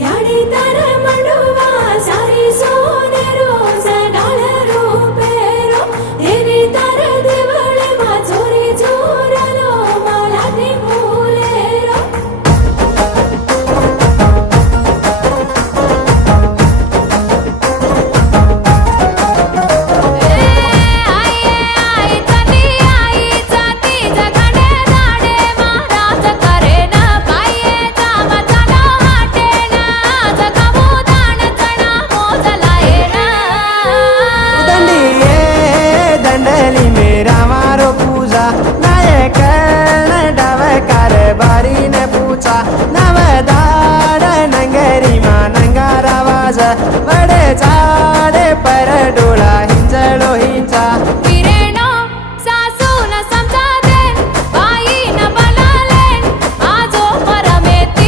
याडी तर मंडुवा सारी सोने रोज डाळरो पेरो देवी तर देवळे मा चोरी चोरलो मला ती फुलेरो नवदाड नंगरी मा नंगारा वाज वडे